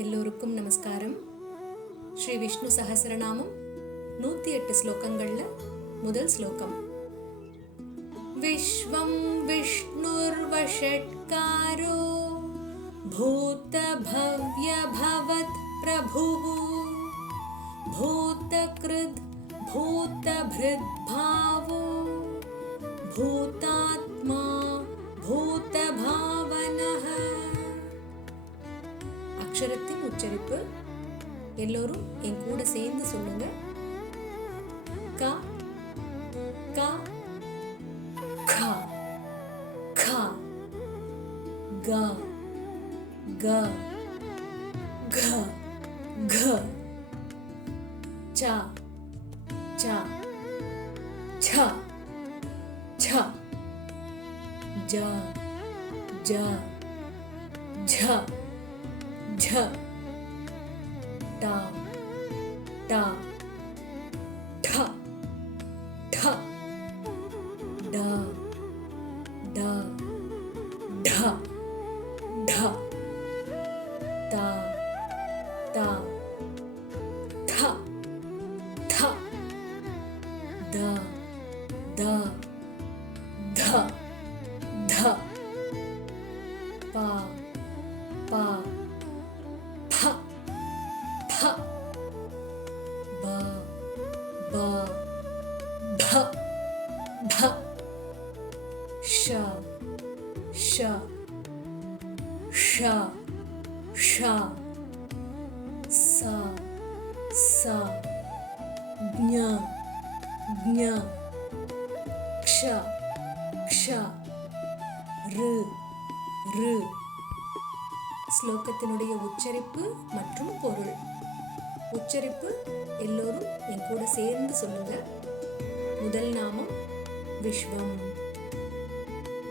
எல்லோருக்கும் நமஸ்காரம். ஸ்ரீ விஷ்ணு சஹஸ்ரநாமம் 108 ஸ்லோகங்கள்ல முதல் ஸ்லோகம். விஸ்வம் விஷ்ணுர்வஷட்காரோ பூத பவ்ய பவத் பிரபுः பூதக்ருத் பூதப்ருத் பாவோ பூதாத்மா பூதபாவனஹ. அக்ஷரத்தின் உச்சரிப்பு எல்லோரும் என் கூட சேர்ந்து சொல்லுங்க. க க க க க க க க ச ச ச ச ஜ ஜ ஜ झ टा टा ठ ठ ड ड ढ ढ ता ता थ थ द द ध ध पा पा फ फ ब ब भ भ श श श श स स ज्ञ ज्ञ क्ष क्ष ऋ ऋ. ஸ்லோகத்தினுடைய உச்சரிப்பு மற்றும் பொருள். உச்சரிப்பு எல்லோரும் என் கூட சேர்ந்து சொல்லுங்க. முதல் நாமம் விஸ்வம்.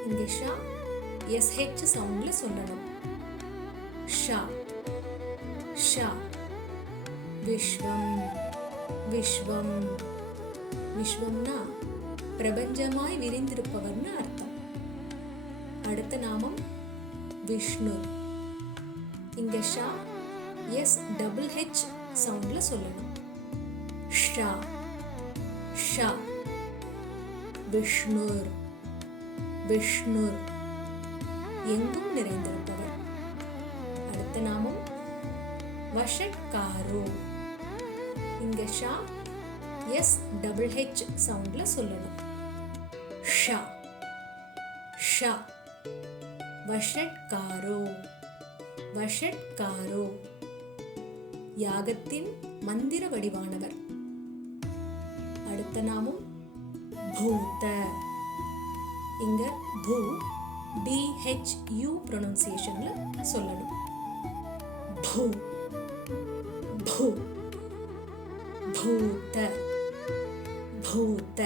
இங்க ஷா எஸ்ஹெச் சவுண்ட்ல சொல்லணும். ஷா ஷா விஸ்வம் விஸ்வம். விஸ்வம்னா பிரபஞ்சமாய் விரிந்திருப்பவர்னு அர்த்தம். அடுத்த நாமம் விஷ்ணு. இங்க ஷா எஸ் டபுள் ஹெச் சவுண்ட்ல சொல்லணும். ஷா ஷா விஷ்ணுர் விஷ்ணுர் எங்கும் நிறைந்திருப்பவர். அடுத்த நாமம் வஷட்காரோ. இங்க ஷா எஸ் டபுள் ஹெச் சவுண்ட்ல சொல்லணும். ஷா ஷா வஷட்காரோ வஷட்காரோ யாகத்தின் மந்திர வடிவானவர். அடுத்த நாமம் பூத. இங்க பூ BHU ப்ரொனன்சியேஷன்ல சொல்லணும். பூ பூ பூத பூத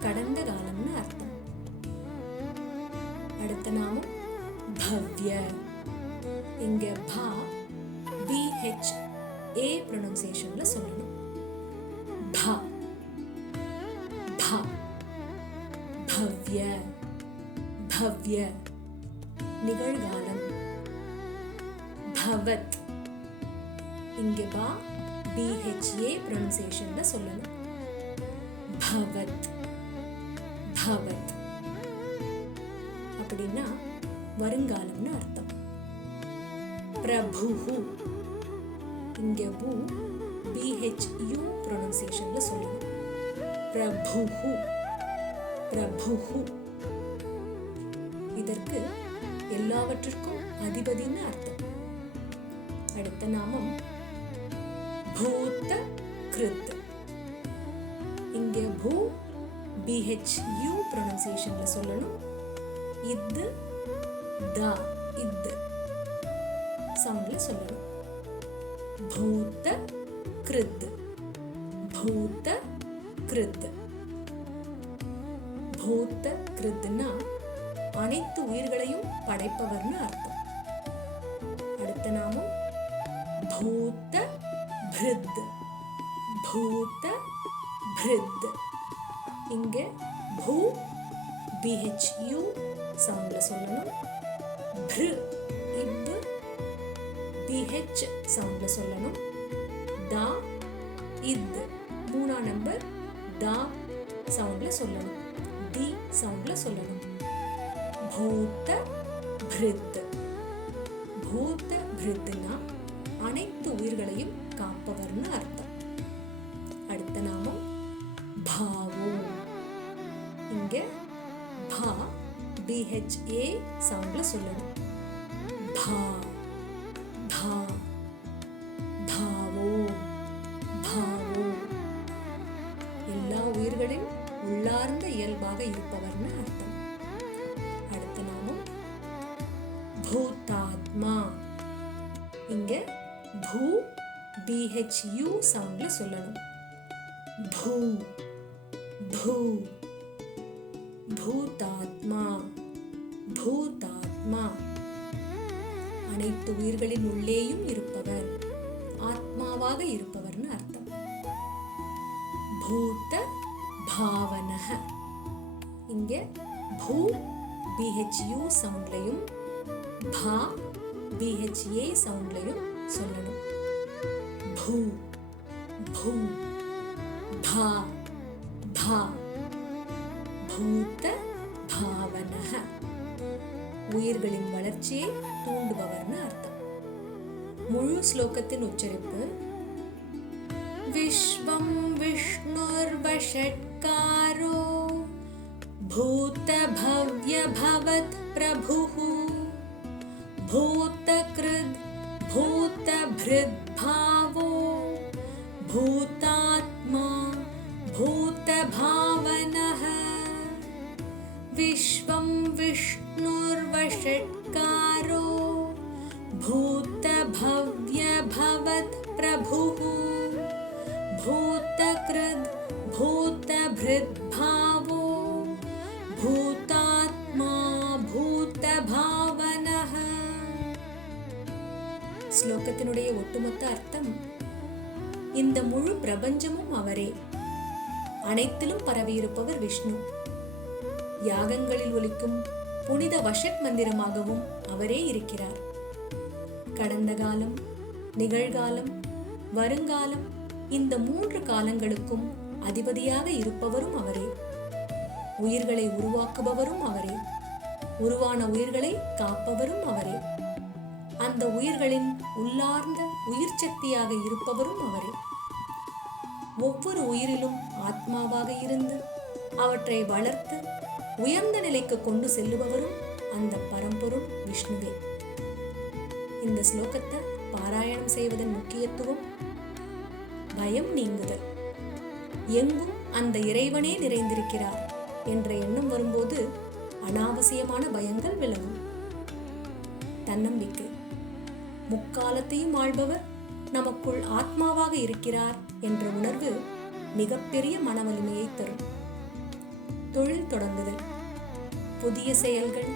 கடந்த காலம்னு அர்த்தம். அடுத்த நாமம் பவ்ய. இங்க பா BHA ப்ரொனன்சியேஷன்ல சொல்லணும். பா பா பவ்ய பவ்ய நிகழ்காலம். பவத். இங்க பா BHA ப்ரொனன்சியேஷன்ல சொல்லணும். பவத் பவத் அப்படின்னா வருங்காலம்னு அர்த்தம். பிரபுஹு. இங்க பூ BHU ப்ரொனன்சியேஷன்ல சொல்லணும். பிரபுஹு பிரபுஹு. இதற்கு எல்லாவற்றிற்கும் அதிபதினு அர்த்தம். அடுத்த நாமம் பூத கிருத். இங்க பூ BHU ப்ரொனன்சியேஷன்ல சொல்லணும். இது தா இது சவுண்ட்ல சொல்லணும். பூத கிருத் பூத கிருத். பூத கிருத்னா அனைத்து உயிர்களையும் படைப்பவர்னு அர்த்தம். அடுத்த நாமம் பூத பிருத் பூத பிருத். இங்க பூ BHU சவுண்ட்ல சொல்லணும். பிரு இப்பு பிஹெச் சவுண்ட்ல சொல்லணும். தா இத் 3ஆம் நம்பர் தா சவுண்ட்ல சொல்லணும். டி சவுண்ட்ல சொல்லணும். பூத பிருத். பூத பிருத்னா அனைத்து உயிர்களையும் காப்பவர்னு அர்த்தம். அடுத்த நாமம் பாவோ. இங்க பா பிஹெச்ஏ சவுண்ட்ல சொல்லணும். பா பா பாவோ பாவோ. எல்லா உயிர்களின் உள்ளார்ந்த இயல்பாக இருப்பவர்னு அர்த்தம். அடுத்த நாமம் பூதாத்மா. இங்க பூ பிஹெச்யூ சவுண்ட்ல சொல்லணும். பூ பூ பூதாத்மா பூதாத்மா. அனைத்து உயிர்களின் உள்ளேயும் இருப்பவர், ஆத்மாவாக இருப்பவர்னு அர்த்தம். பூத பாவனஹ. இங்க பூ பிஹெச்யூ சவுண்ட்லையும் பா பிஹெச்ஏ சவுண்ட்லையும் சொல்லணும். பூ பூ பா பா. பூத பாவனஹ. உயிர்களின் வளர்ச்சியை தூண்டுபவர்னு அர்த்தம். முழு ஸ்லோகத்தின் உச்சரிப்பு விஸ்வம் விஷ்ணுர் வஷட்காரோ பூத பவ்ய பவத் பிரபுஹ பூத கிருத் பூத பிருத் பாவோ பூதாத்மா பூத பாவனஹ. விஸ்வம் விஷ்ணுர் வஷட்காரோ பூத பவ்ய பவத் பிரபுஹ பூத கிருத் பூத பிருத் பாவோ பூதாத்மா பூத பாவனஹ. ஸ்லோகத்தினுடைய ஒட்டுமொத்த அர்த்தம், இந்த முழு பிரபஞ்சமும் அவரே. அனைத்திலும் பரவியிருப்பவர் விஷ்ணு. யாகங்களில் ஒலிக்கும் புனித வஷட் மந்திரமாகவும் அவரே இருக்கிறார். கடந்த காலம், நிகழ்காலம், வருங்காலம், இந்த 3 காலங்களுக்கும் அதிபதியாக இருப்பவரும் அவரே. உயிர்களை உருவாக்குபவரும் அவரே. உருவான உயிர்களை காப்பவரும் அவரே. அந்த உயிர்களின் உள்ளார்ந்த உயிர் சக்தியாக இருப்பவரும் அவரே. ஒவ்வொரு உயிரிலும் ஆத்மாவாக இருந்து அவற்றை வளர்த்து உயர்ந்த நிலைக்கு கொண்டு செல்லுபவரும் அந்த பரம்பொருள் விஷ்ணுவே. இந்த ஸ்லோகத்தை பாராயணம் செய்வதன் முக்கியத்துவம் பயம் நீங்குதல். எங்கும் அந்த இறைவனே நிறைந்திருக்கிறார் என்ற எண்ணம் வரும்போது அனாவசியமான பயங்கள் விலகும். தன்னம்பிக்கை. முக்காலத்தையும் ஆள்பவர் நமக்குள் ஆத்மாவாக இருக்கிறார் என்ற உணர்வு மிகப்பெரிய மன வலிமையை தரும். தொழில் தொடங்குதல். புதிய செயல்கள்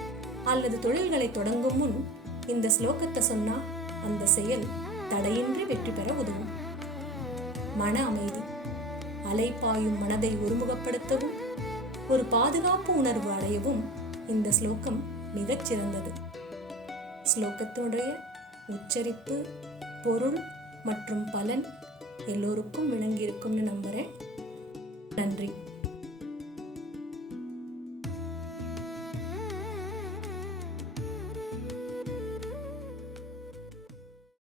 அல்லது தொழில்களை தொடங்கும் முன் இந்த ஸ்லோகத்தை சொன்னா அந்த செயல் தடையின்றி வெற்றி பெற உதவும். மன அமைதி. அலைப்பாயும் மனதை ஒருமுகப்படுத்தவும் ஒரு பாதுகாப்பு உணர்வு அடையவும் இந்த ஸ்லோகம் மிகச் சிறந்தது. ஸ்லோகத்தினுடைய உச்சரிப்பு, பொருள் மற்றும் பலன் எல்லோருக்கும் விளங்கியிருக்கும்னு நம்புறேன். நன்றி.